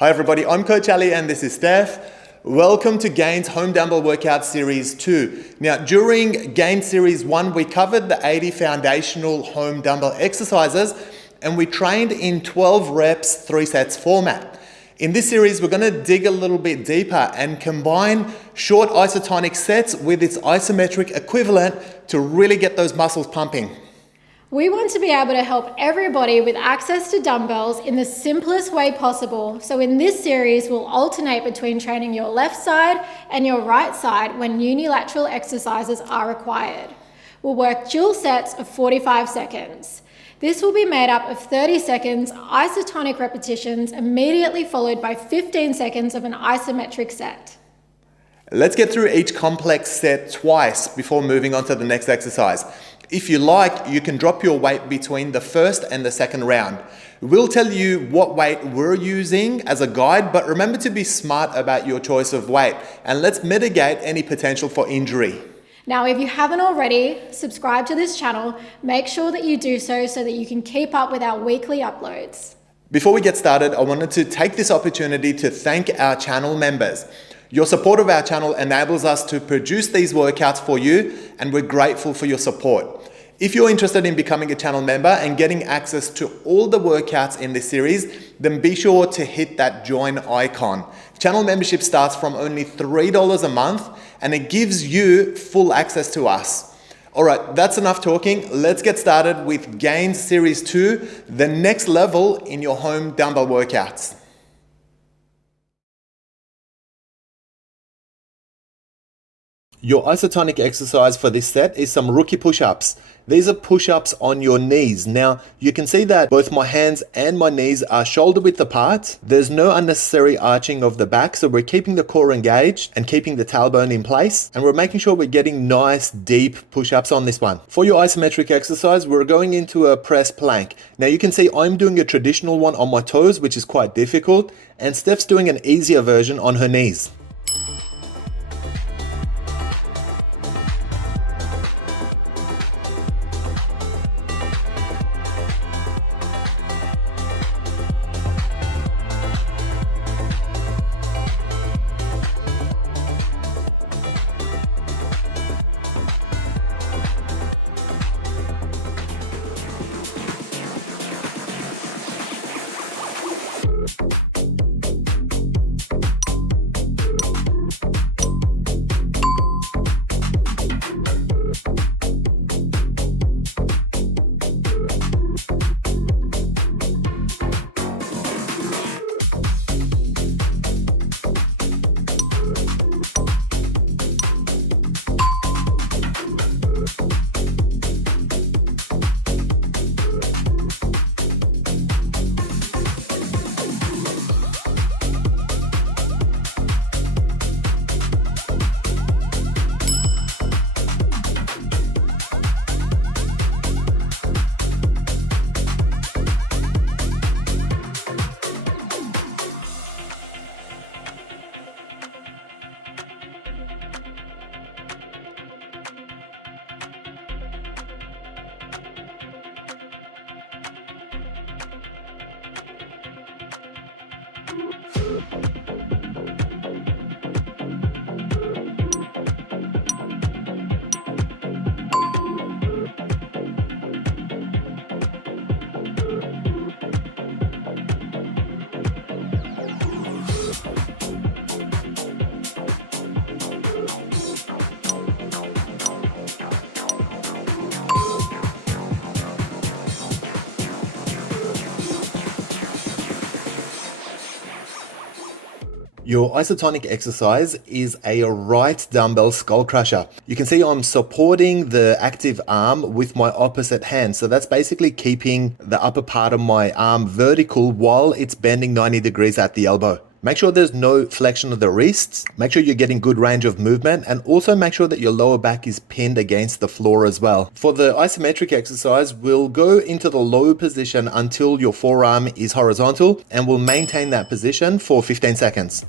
Hi everybody, I'm Coach Ali and this is Steph. Welcome to Gain's Home Dumbbell Workout Series 2. Now during Gain Series 1 we covered the 80 foundational home dumbbell exercises and we trained in 12 reps, 3 sets format. In this series we're going to dig a little bit deeper and combine short isotonic sets with its isometric equivalent to really get those muscles pumping. We want to be able to help everybody with access to dumbbells in the simplest way possible. So in this series, we'll alternate between training your left side and your right side when unilateral exercises are required. We'll work dual sets of 45 seconds. This will be made up of 30 seconds isotonic repetitions immediately followed by 15 seconds of an isometric set. Let's get through each complex set twice before moving on to the next exercise. If you like, you can drop your weight between the first and the second round. We'll tell you what weight we're using as a guide, but remember to be smart about your choice of weight and let's mitigate any potential for injury. Now, if you haven't already, subscribe to this channel. Make sure that you do so that you can keep up with our weekly uploads. Before we get started, I wanted to take this opportunity to thank our channel members. Your support of our channel enables us to produce these workouts for you, and we're grateful for your support. If you're interested in becoming a channel member and getting access to all the workouts in this series, then be sure to hit that join icon. Channel membership starts from only $3 a month, and it gives you full access to us. All right, that's enough talking. Let's get started with Gain Series 2, the next level in your home dumbbell workouts. Your isotonic exercise for this set is some rookie push-ups. These are push-ups on your knees. Now, you can see that both my hands and my knees are shoulder width apart. There's no unnecessary arching of the back, so we're keeping the core engaged and keeping the tailbone in place. And we're making sure we're getting nice, deep push-ups on this one. For your isometric exercise, we're going into a press plank. Now, you can see I'm doing a traditional one on my toes, which is quite difficult, and Steph's doing an easier version on her knees. Your isotonic exercise is a right dumbbell skull crusher. You can see I'm supporting the active arm with my opposite hand. So that's basically keeping the upper part of my arm vertical while it's bending 90 degrees at the elbow. Make sure there's no flexion of the wrists. Make sure you're getting good range of movement, and also make sure that your lower back is pinned against the floor as well. For the isometric exercise, we'll go into the low position until your forearm is horizontal, and we'll maintain that position for 15 seconds.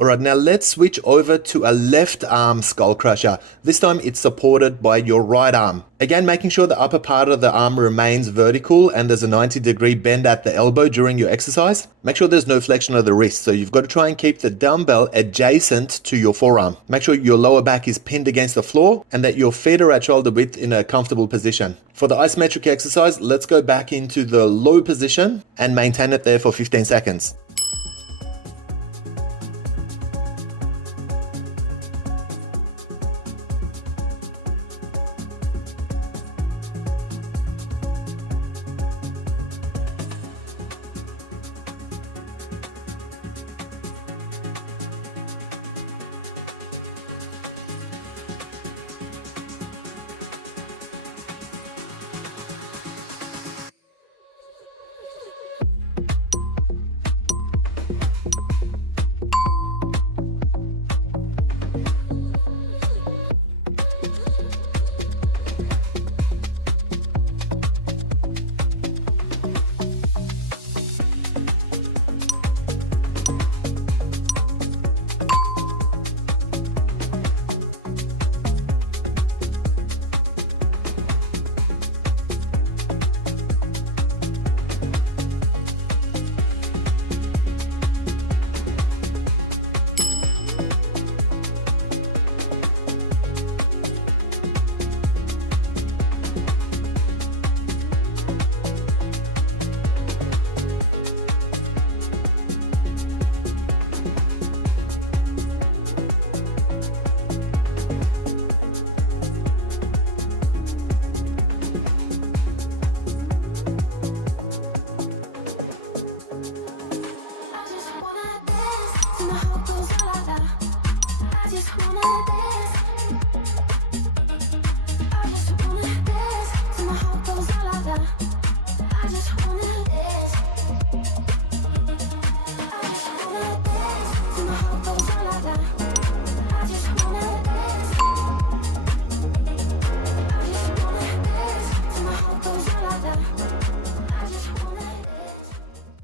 Alright, now let's switch over to a left arm skull crusher. This time it's supported by your right arm. Again, making sure the upper part of the arm remains vertical and there's a 90-degree bend at the elbow during your exercise. Make sure there's no flexion of the wrist, so you've got to try and keep the dumbbell adjacent to your forearm. Make sure your lower back is pinned against the floor and that your feet are at shoulder width in a comfortable position. For the isometric exercise, let's go back into the low position and maintain it there for 15 seconds.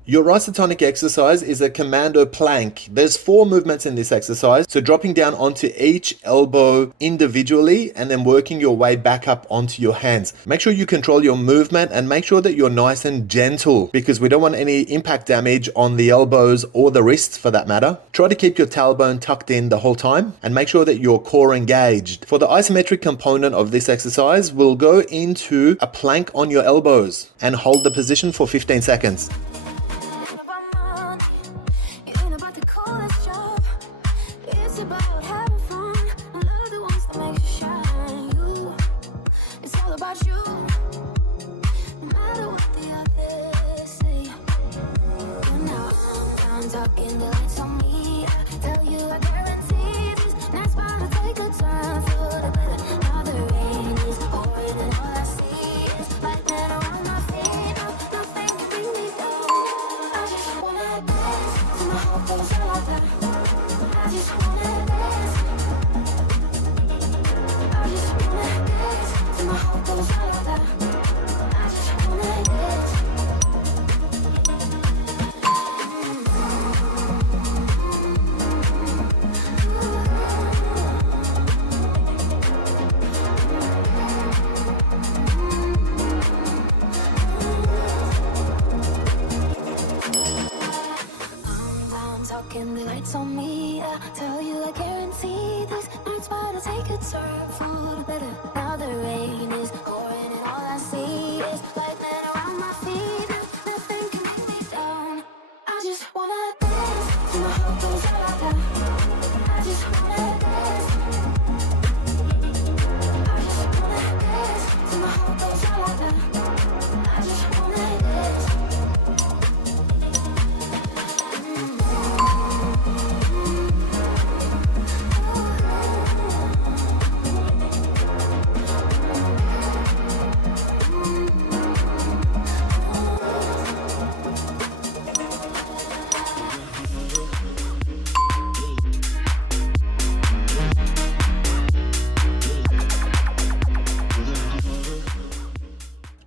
Your isotonic exercise is a Commando Plank. There's 4 movements in this exercise. So dropping down onto each elbow individually and then working your way back up onto your hands. Make sure you control your movement and make sure that you're nice and gentle because we don't want any impact damage on the elbows or the wrists for that matter. Try to keep your tailbone tucked in the whole time and make sure that your core engaged. For the isometric component of this exercise, we'll go into a plank on your elbows and hold the position for 15 seconds.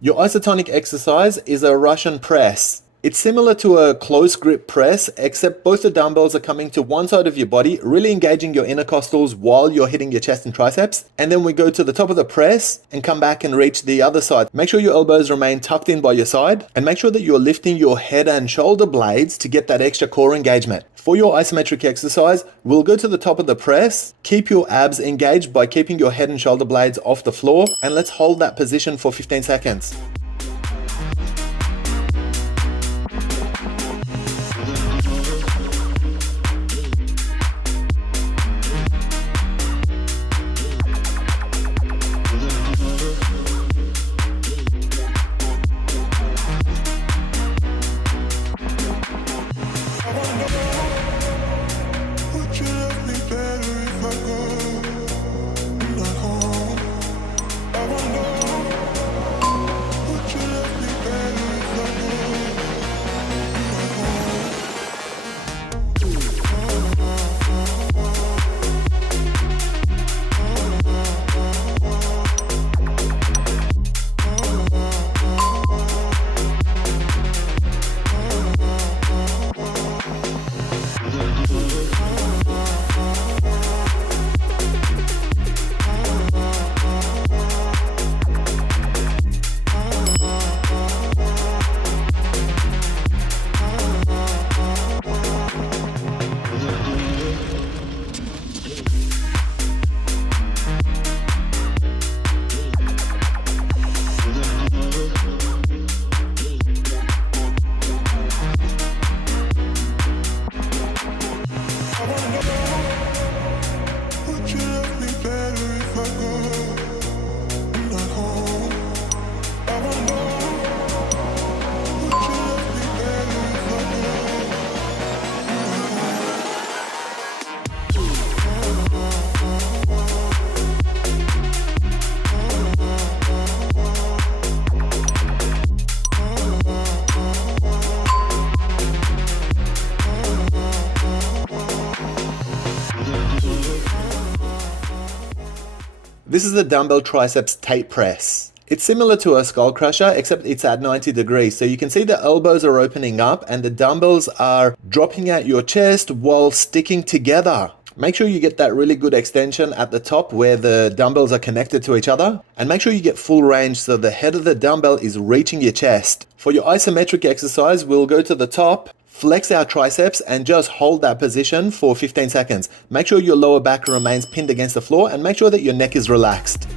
Your isotonic exercise is a Russian press. It's similar to a close grip press, except both the dumbbells are coming to one side of your body, really engaging your intercostals while you're hitting your chest and triceps. And then we go to the top of the press and come back and reach the other side. Make sure your elbows remain tucked in by your side and make sure that you're lifting your head and shoulder blades to get that extra core engagement. For your isometric exercise, we'll go to the top of the press, keep your abs engaged by keeping your head and shoulder blades off the floor, and let's hold that position for 15 seconds. This is the dumbbell triceps tape press. It's similar to a skull crusher, except it's at 90 degrees. So you can see the elbows are opening up and the dumbbells are dropping at your chest while sticking together. Make sure you get that really good extension at the top where the dumbbells are connected to each other. And make sure you get full range so the head of the dumbbell is reaching your chest. For your isometric exercise, we'll go to the top, flex our triceps and just hold that position for 15 seconds. Make sure your lower back remains pinned against the floor and make sure that your neck is relaxed.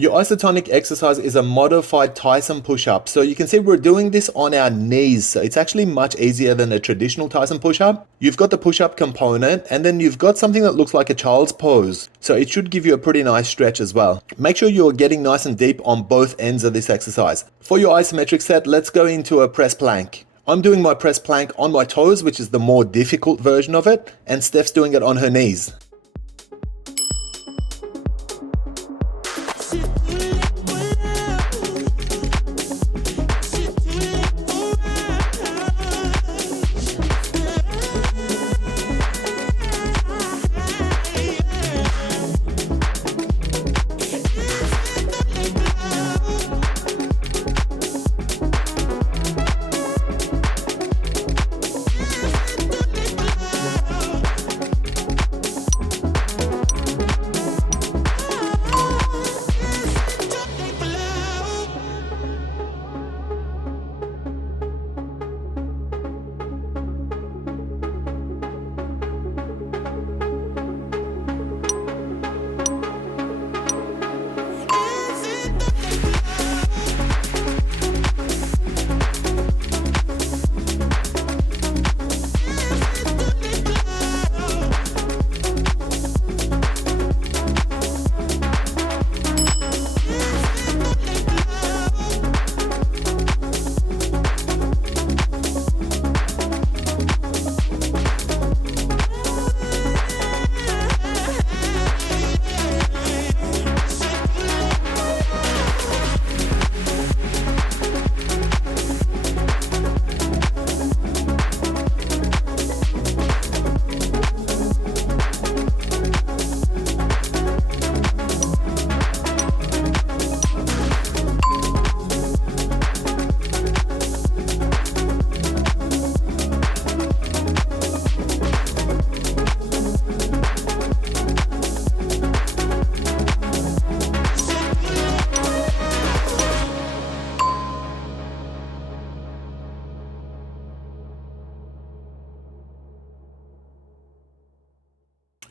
Your isotonic exercise is a modified Tyson push-up. So you can see we're doing this on our knees. So it's actually much easier than a traditional Tyson push-up. You've got the push-up component, and then you've got something that looks like a child's pose. So it should give you a pretty nice stretch as well. Make sure you're getting nice and deep on both ends of this exercise. For your isometric set, let's go into a press plank. I'm doing my press plank on my toes, which is the more difficult version of it, and Steph's doing it on her knees.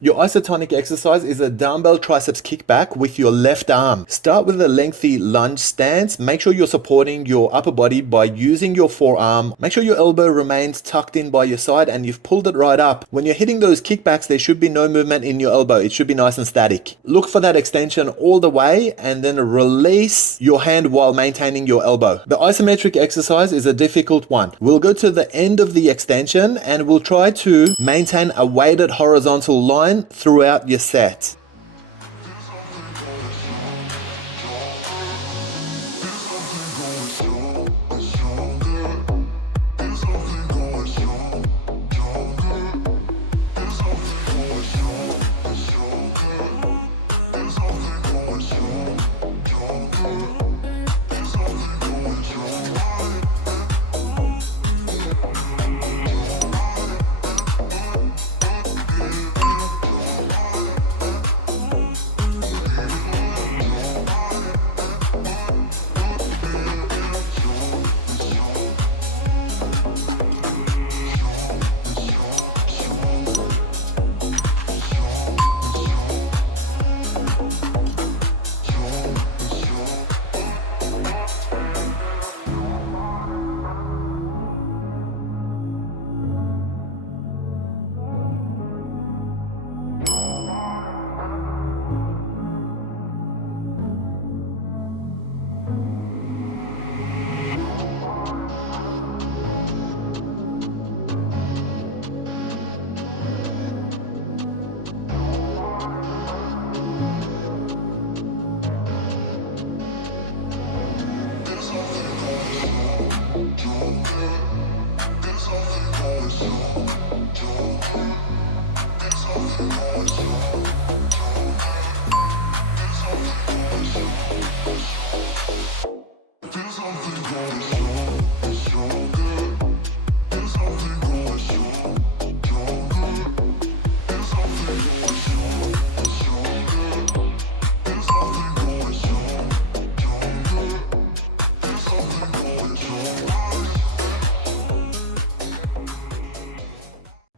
Your isotonic exercise is a dumbbell triceps kickback with your left arm. Start with a lengthy lunge stance. Make sure you're supporting your upper body by using your forearm. Make sure your elbow remains tucked in by your side and you've pulled it right up. When you're hitting those kickbacks, there should be no movement in your elbow. It should be nice and static. Look for that extension all the way and then release your hand while maintaining your elbow. The isometric exercise is a difficult one. We'll go to the end of the extension and we'll try to maintain a weighted horizontal line throughout your set.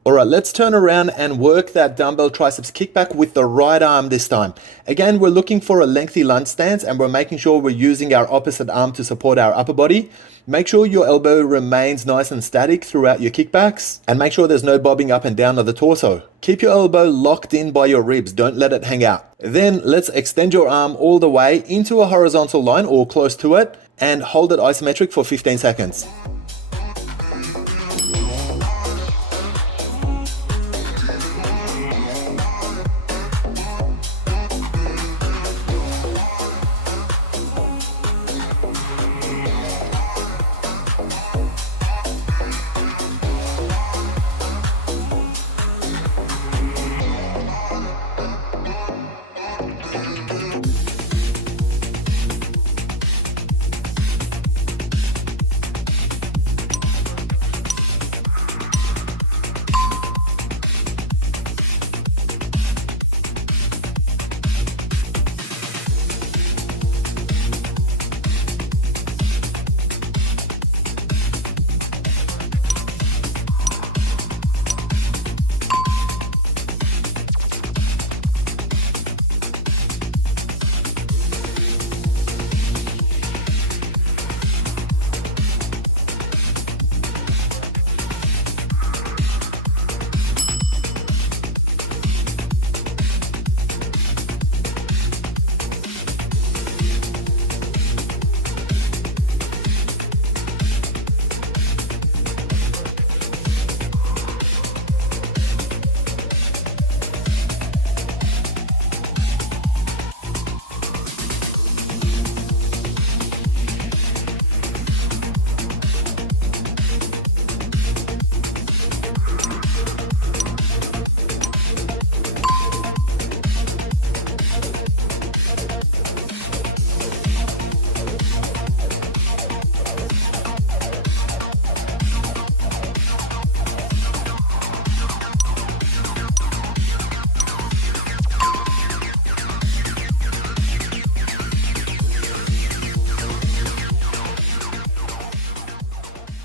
All right, let's turn around and work that dumbbell triceps kickback with the right arm this time. Again, we're looking for a lengthy lunge stance and we're making sure we're using our opposite arm to support our upper body. Make sure your elbow remains nice and static throughout your kickbacks and make sure there's no bobbing up and down of the torso. Keep your elbow locked in by your ribs, don't let it hang out. Then let's extend your arm all the way into a horizontal line or close to it and hold it isometric for 15 seconds.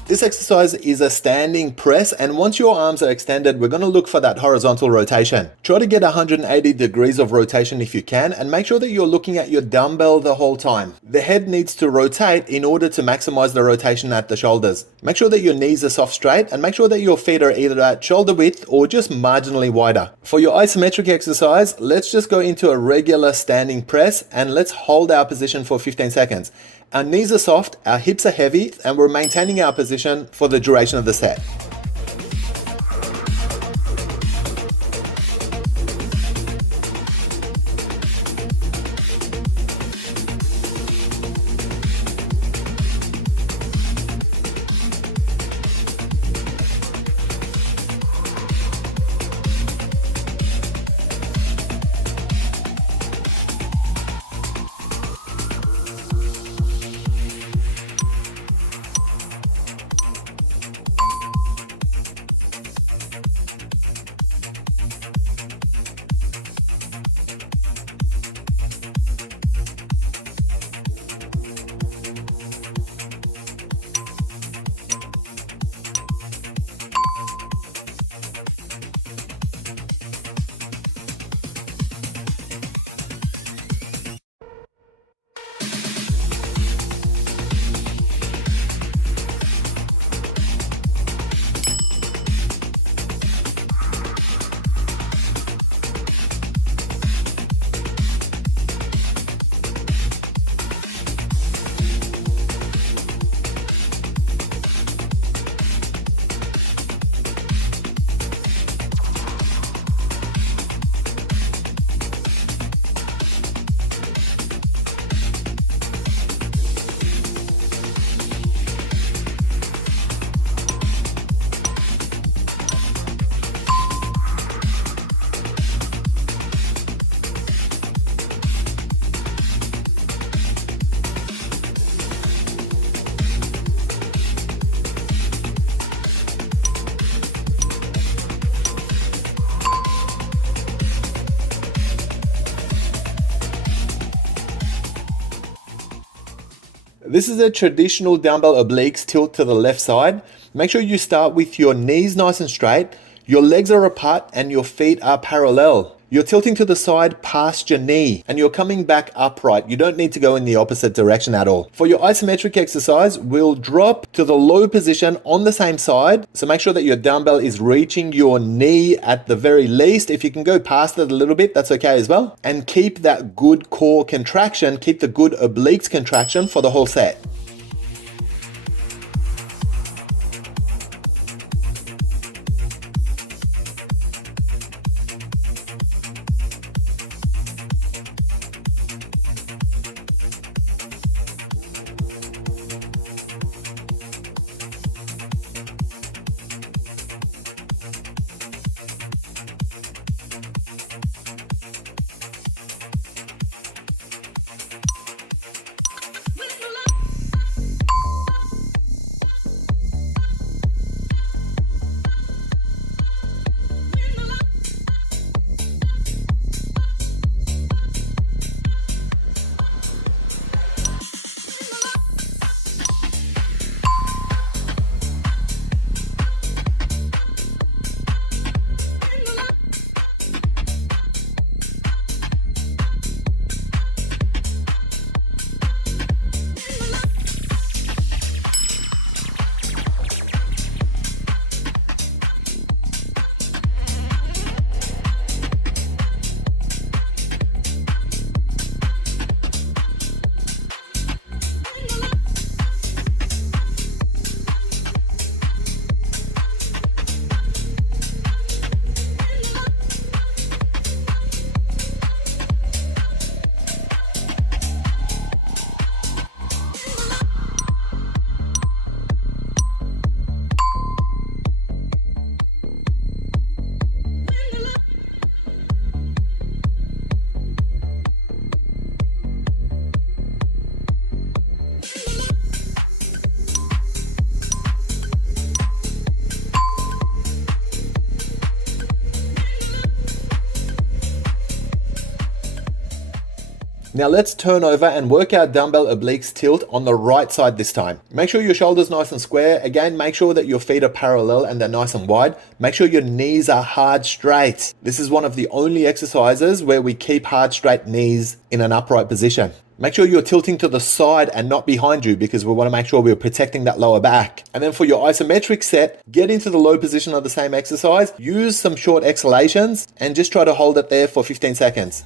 This exercise is a standing press, and once your arms are extended, we're going to look for that horizontal rotation. Try to get 180 degrees of rotation if you can, and make sure that you're looking at your dumbbell the whole time. The head needs to rotate in order to maximize the rotation at the shoulders. Make sure that your knees are soft straight, and make sure that your feet are either at shoulder width or just marginally wider. For your isometric exercise, let's just go into a regular standing press, and let's hold our position for 15 seconds. Our knees are soft, our hips are heavy, and we're maintaining our position for the duration of the set. This is a traditional dumbbell obliques tilt to the left side. Make sure you start with your knees nice and straight, Your legs are apart and your feet are parallel. You're tilting to the side past your knee and you're coming back upright. You don't need to go in the opposite direction at all. For your isometric exercise, we'll drop to the low position on the same side. So make sure that your dumbbell is reaching your knee at the very least. If you can go past it a little bit, that's okay as well. And keep that good core contraction, keep the good obliques contraction for the whole set. Now let's turn over and work our dumbbell obliques tilt on the right side this time. Make sure your shoulders nice and square. Again, make sure that your feet are parallel and they're nice and wide. Make sure your knees are hard straight. This is one of the only exercises where we keep hard straight knees in an upright position. Make sure you're tilting to the side and not behind you because we want to make sure we're protecting that lower back. And then for your isometric set, get into the low position of the same exercise. Use some short exhalations and just try to hold it there for 15 seconds.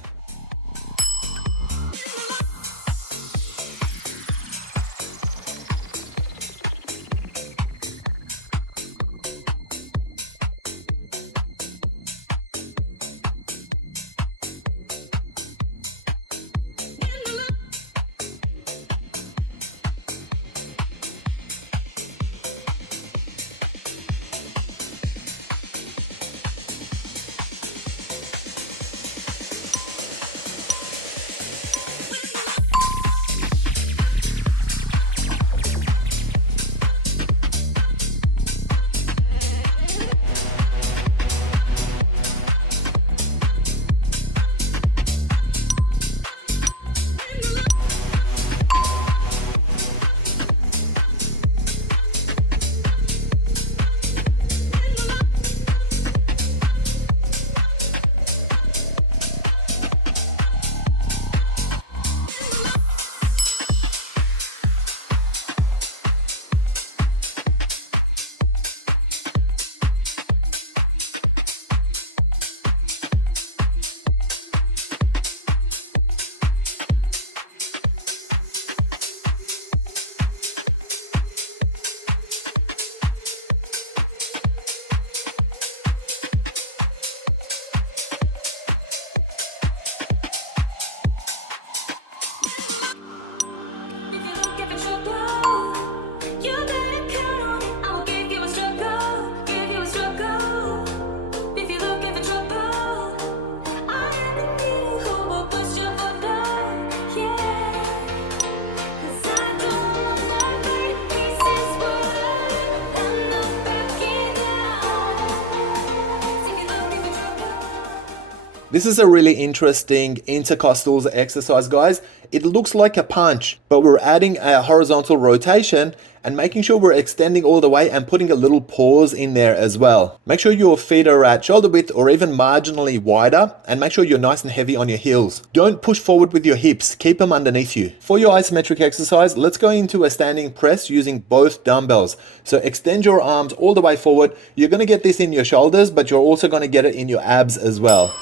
This is a really interesting intercostals exercise, guys. It looks like a punch, but we're adding a horizontal rotation and making sure we're extending all the way and putting a little pause in there as well. Make sure your feet are at shoulder width or even marginally wider, and make sure you're nice and heavy on your heels. Don't push forward with your hips, keep them underneath you. For your isometric exercise, let's go into a standing press using both dumbbells. So extend your arms all the way forward. You're gonna get this in your shoulders, but you're also gonna get it in your abs as well.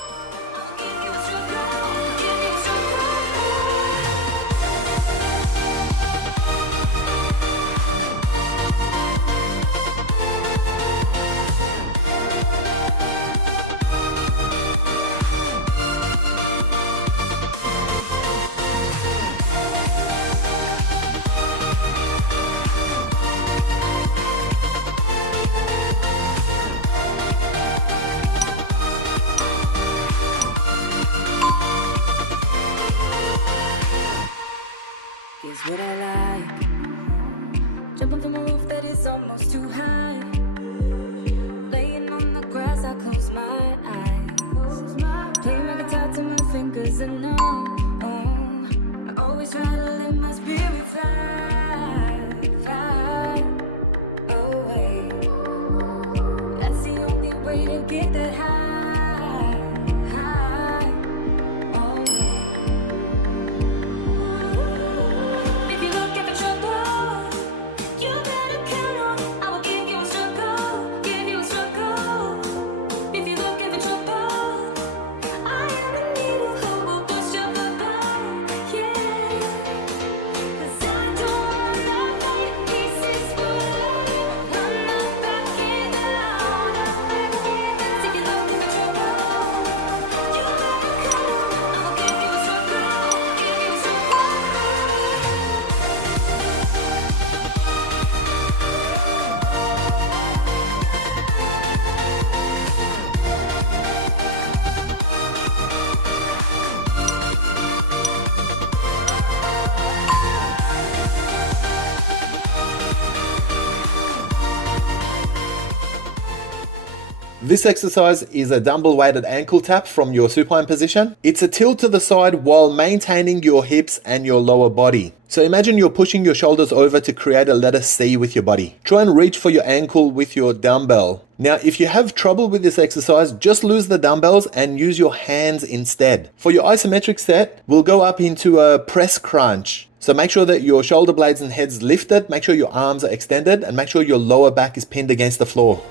Here's what I like. Jumping from a roof that is almost too high. Laying on the grass, I close my eyes. Playing my guitar to my fingers and I always try to let my spirit fly away. That's the only way to get that high. This exercise is a dumbbell weighted ankle tap from your supine position. It's a tilt to the side while maintaining your hips and your lower body. So imagine you're pushing your shoulders over to create a letter C with your body. Try and reach for your ankle with your dumbbell. Now, if you have trouble with this exercise, just lose the dumbbells and use your hands instead. For your isometric set, we'll go up into a press crunch. So make sure that your shoulder blades and head's lifted, make sure your arms are extended, and make sure your lower back is pinned against the floor.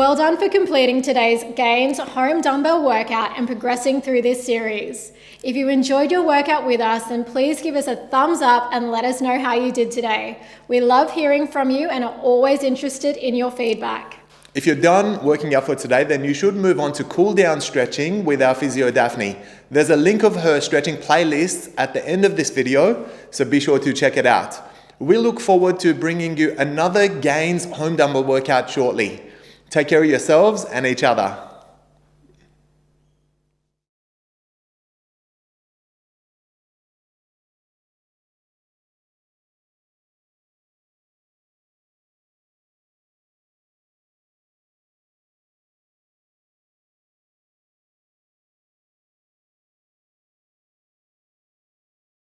Well done for completing today's gains home dumbbell workout and progressing through this series. If you enjoyed your workout with us, then please give us a thumbs up and let us know how you did today. We love hearing from you and are always interested in your feedback. If you're done working out for today, then you should move on to cool down stretching with our physio Daphne. There's a link of her stretching playlist at the end of this video, so be sure to check it out. We look forward to bringing you another gains home dumbbell workout shortly. Take care of yourselves and each other.